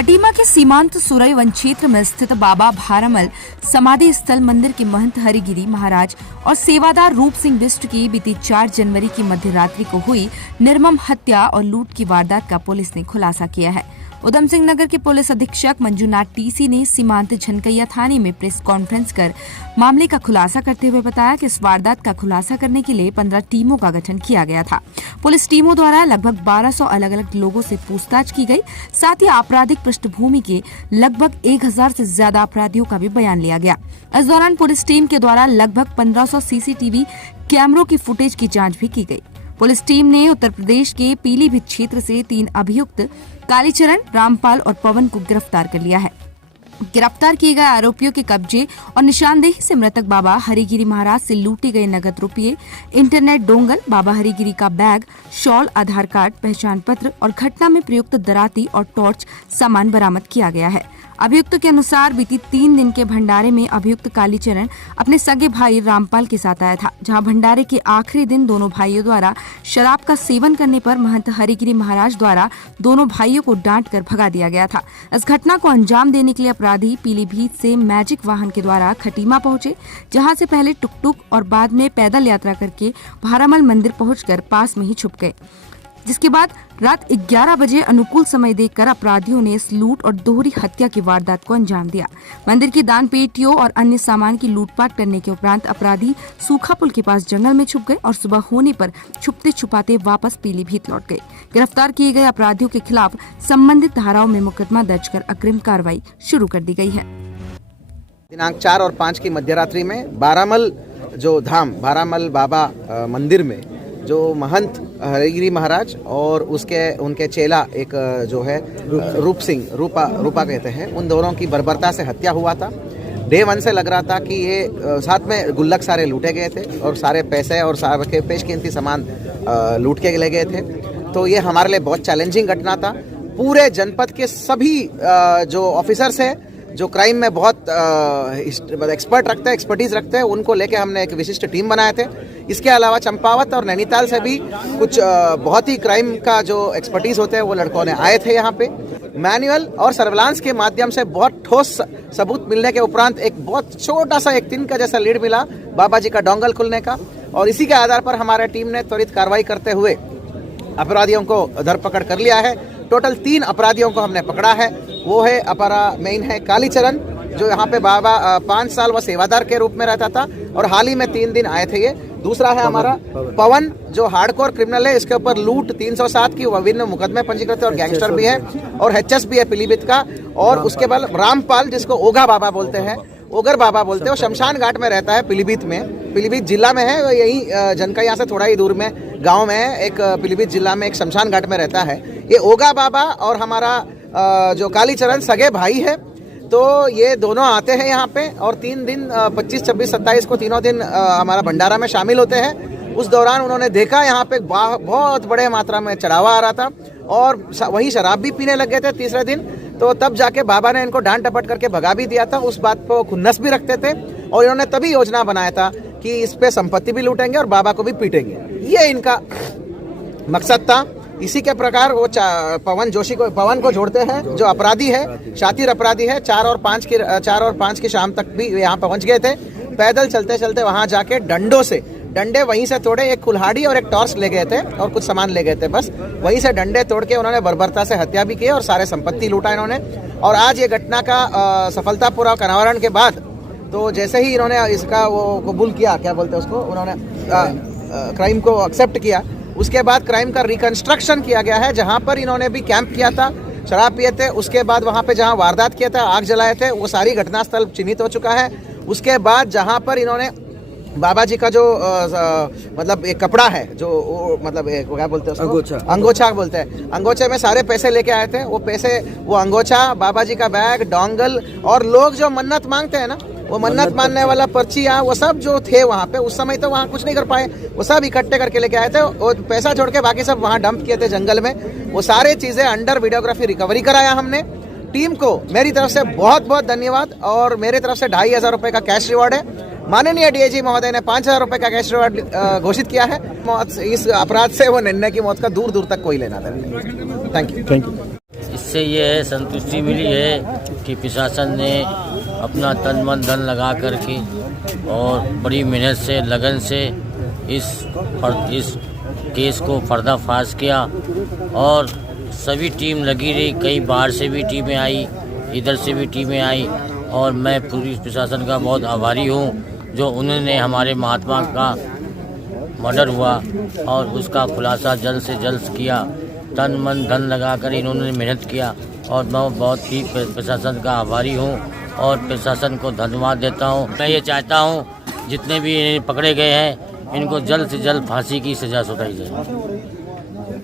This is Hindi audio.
खटीमा के सीमांत सुरई वन क्षेत्र में स्थित बाबा भारामल समाधि स्थल मंदिर के महंत हरिगिरी महाराज और सेवादार रूप सिंह बिष्ट की बीती 4 जनवरी की मध्य रात्रि को हुई निर्मम हत्या और लूट की वारदात का पुलिस ने खुलासा किया है। उधम सिंह नगर के पुलिस अधीक्षक मंजुनाथ टीसी ने सीमांत झनकैया थाने में प्रेस कॉन्फ्रेंस कर मामले का खुलासा करते हुए बताया कि इस वारदात का खुलासा करने के लिए 15 टीमों का गठन किया गया था। पुलिस टीमों द्वारा लगभग 1200 अलग अलग लोगों से पूछताछ की गई। साथ ही आपराधिक पृष्ठभूमि के लगभग 1000 से ज्यादा अपराधियों का भी बयान लिया गया। इस दौरान पुलिस टीम के द्वारा लगभग 1500 सीसीटीवी कैमरों की फुटेज की जाँच भी की गयी। पुलिस टीम ने उत्तर प्रदेश के पीलीभीत क्षेत्र से 3 अभियुक्त कालीचरण, रामपाल और पवन को गिरफ्तार कर लिया है। गिरफ्तार किए गए आरोपियों के कब्जे और निशानदेही से मृतक बाबा हरिगिरी महाराज से लूटे गए नगद रुपये, इंटरनेट डोंगल, बाबा हरिगिरी का बैग, शॉल, आधार कार्ड, पहचान पत्र और घटना में प्रयुक्त दराती और टॉर्च सामान बरामद किया गया है। अभियुक्त के अनुसार बीती 3 दिन के भंडारे में अभियुक्त कालीचरण अपने सगे भाई रामपाल के साथ आया था, जहां भंडारे के आखिरी दिन दोनों भाइयों द्वारा शराब का सेवन करने पर महंत हरिगिरी महाराज द्वारा दोनों भाइयों को डांटकर भगा दिया गया था। इस घटना को अंजाम देने के लिए अपराधी पीलीभीत से मैजिक वाहन के द्वारा खटीमा पहुंचे, जहां से पहले टुकटुक और बाद में पैदल यात्रा करके भारामल मंदिर पहुंचकर पास में ही छुप गए, जिसके बाद रात 11 बजे अनुकूल समय देखकर अपराधियों ने इस लूट और दोहरी हत्या की वारदात को अंजाम दिया। मंदिर की दान पेटियों और अन्य सामान की लूटपाट करने के उपरांत अपराधी सूखा पुल के पास जंगल में छुप गए और सुबह होने पर छुपते छुपाते वापस पीलीभीत लौट गए। गिरफ्तार किए गए अपराधियों के खिलाफ संबंधित धाराओं में मुकदमा दर्ज कर अग्रिम कार्रवाई शुरू कर दी गई है। दिनांक 4 और 5 की मध्यरात्रि में बारामल जो धाम भारामल बाबा मंदिर में जो महंत हरिगिरी महाराज और उनके चेला एक जो है रूप सिंह रूपा कहते हैं, उन दोनों की बर्बरता से हत्या हुआ था। डे 1 से लग रहा था कि ये साथ में गुल्लक सारे लूटे गए थे और सारे पैसे और सारे पेशकीमती सामान लूट के ले गए थे। तो ये हमारे लिए बहुत चैलेंजिंग घटना था। पूरे जनपद के सभी जो ऑफिसर्स हैं जो क्राइम में बहुत एक्सपर्टीज रखते हैं, उनको लेके हमने एक विशिष्ट टीम बनाए थे। इसके अलावा चंपावत और नैनीताल से भी कुछ बहुत ही क्राइम का जो एक्सपर्टीज होते हैं वो लड़कों ने आए थे यहाँ पे। मैनुअल और सर्विलांस के माध्यम से बहुत ठोस सबूत मिलने के उपरांत एक बहुत छोटा सा एक दिन का जैसा लीड मिला बाबा जी का डोंगल खुलने का, और इसी के आधार पर हमारे टीम ने त्वरित कार्रवाई करते हुए अपराधियों को धरपकड़ कर लिया है। टोटल 3 अपराधियों को हमने पकड़ा है। वो है अपरा मेन है कालीचरण, जो यहाँ पे बाबा 5 साल वो सेवादार के रूप में रहता था और हाल ही में 3 दिन आए थे ये। दूसरा है हमारा पवन, जो हार्डकोर क्रिमिनल है, इसके ऊपर लूट 307 की विभिन्न मुकदमे पंजीकृत और गैंगस्टर भी है और एचएस भी है पीलीभीत का। और उसके बाद रामपाल, जिसको ओघा बाबा बोलते हैं, ओगर बाबा बोलते हैं, वो शमशान घाट में रहता है पीलीभीत में, पीलीभीत जिला में है। यही जनकैया से थोड़ा ही दूर में गांव में है, एक पीलीभीत जिला में एक शमशान घाट में रहता है। ये ओगा बाबा और हमारा जो कालीचरण सगे भाई है। तो ये दोनों आते हैं यहाँ पे और 3 दिन 25, 26, 27 को तीनों दिन हमारा भंडारा में शामिल होते हैं। उस दौरान उन्होंने देखा यहाँ पे बहुत बड़े मात्रा में चढ़ावा आ रहा था और वही शराब भी पीने लग गए थे तीसरे दिन। तो तब जाके बाबा ने इनको डांट डपट करके भगा भी दिया था। उस बात पर खुन्नस भी रखते थे और इन्होंने तभी योजना बनाया था कि इस पे संपत्ति भी लूटेंगे और बाबा को भी पीटेंगे। ये इनका मकसद था। इसी के प्रकार वो पवन को जोड़ते हैं, जो अपराधी है, शातिर अपराधी है। 4 और 5 की शाम तक भी यहाँ पहुँच गए थे। पैदल चलते चलते वहाँ जाके डंडे वहीं से तोड़े, एक कुल्हाड़ी और एक टॉर्च ले गए थे और कुछ सामान ले गए थे। बस वहीं से डंडे तोड़ के उन्होंने बर्बरता से हत्या भी की और सारे संपत्ति लूटा इन्होंने। और आज ये घटना का सफलतापूर्वक अनावरण के बाद तो जैसे ही इन्होंने इसका वो कबूल किया, क्या बोलते हैं उसको, उन्होंने क्राइम को एक्सेप्ट किया, उसके बाद क्राइम का रिकंस्ट्रक्शन किया गया है। जहाँ पर इन्होंने भी कैंप किया था, शराब पिए थे, उसके बाद वहाँ पे जहाँ वारदात किया था, आग जलाए थे, वो सारी घटनास्थल चिन्हित हो चुका है। उसके बाद जहाँ पर इन्होंने बाबा जी का जो मतलब एक कपड़ा है, जो मतलब क्या बोलते हैं उसको, अंगोछा बोलते हैं, अंगोछे में सारे पैसे लेके आए थे। वो अंगोछा, बाबा जी का बैग, डोंगल और लोग जो मन्नत मांगते हैं ना, वो मन्नत मानने वाला पर्ची, वो सब जो थे वहाँ पे, उस समय तो वहाँ कुछ नहीं कर पाए, वो सब इकट्ठे करके लेके आए थे और पैसा छोड़ के बाकी सब वहाँ डंप किए थे जंगल में। वो सारे चीजें अंडर वीडियोग्राफी रिकवरी कराया हमने। टीम को मेरी तरफ से बहुत बहुत धन्यवाद और मेरी तरफ से 2500 रुपये का कैश रिवॉर्ड है। माननीय डीआईजी महोदय ने 5000 रुपये का कैश रिवॉर्ड घोषित किया है। इस अपराध से वो निर्णय की मौत का दूर दूर तक कोई लेना था। Thank you. इससे ये है, संतुष्टि मिली है कि प्रशासन ने अपना तन मन धन लगा करके और बड़ी मेहनत से, लगन से इस केस को पर्दाफाश किया और सभी टीम लगी रही। कई बाहर से भी टीमें आई, इधर से भी टीमें आई और मैं पुलिस प्रशासन का बहुत आभारी हूँ जो उन्होंने हमारे महात्मा का मर्डर हुआ और उसका खुलासा जल्द से जल्द किया। तन मन धन लगाकर इन्होंने मेहनत किया और मैं बहुत ही प्रशासन का आभारी हूँ और प्रशासन को धन्यवाद देता हूँ। मैं ये चाहता हूँ जितने भी पकड़े गए हैं इनको जल्द से जल्द फांसी की सजा सुनाई जाए।